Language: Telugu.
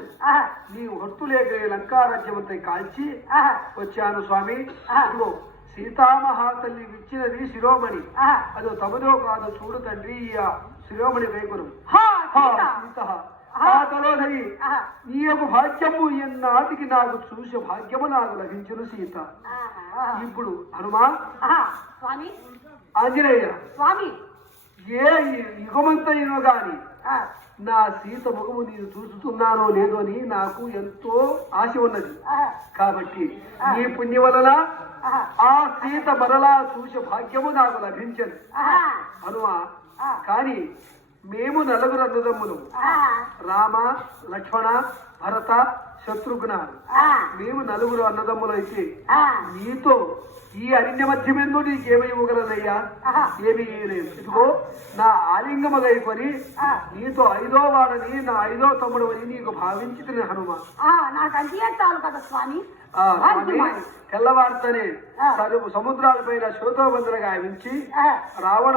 వచ్చాను. నీ హొత్తులేక లంకారాజ్యమంతా కాల్చి వచ్చాను స్వామి. ఇదిగో సీతామహాతల్లి ఇచ్చినది శిరోమణి, అదో తమదో కాదో చూడు తండ్రి. ఆ శిరోమణి రేకును సీత తలోధరి నీ యొక్క భాగ్యము ఎన్నాటికి నాకు చూసే భాగ్యము నాకు లభించును సీత. ఇప్పుడు హనుమా స్వామి ఆంజనేయ స్వామి ఏ యుగమంతైనో గాని నా సీత ముఖము నేను చూస్తున్నానో లేదో అని నాకు ఎంతో ఆశ ఉన్నది. కాబట్టి నీ పుణ్య వలన ఆ సీత మరలా చూసే భాగ్యము నాకు లభించదు హనుమా. కానీ మేము నలుగురు అన్నదమ్ములు, రామ లక్ష్మణ భరత శత్రుఘ్న, మేము నలుగురు అన్నదమ్ములు అయితే నీతో ఈ అరణ్య మధ్యమేందో నీకేమై ఇవ్వగలనయ్యా? ఏమి లేదు. ఇదిగో నా ఆలింగము గైకొని నీతో 5వ వాడని నా 5వ తమ్ముడు అని నీకు భావించి హనుమ. నాకు అంతే చాలు కదా స్వామి. తెల్లవారితోనే సముద్రాలపైన శోతోబంధులుగా గావించి రావణ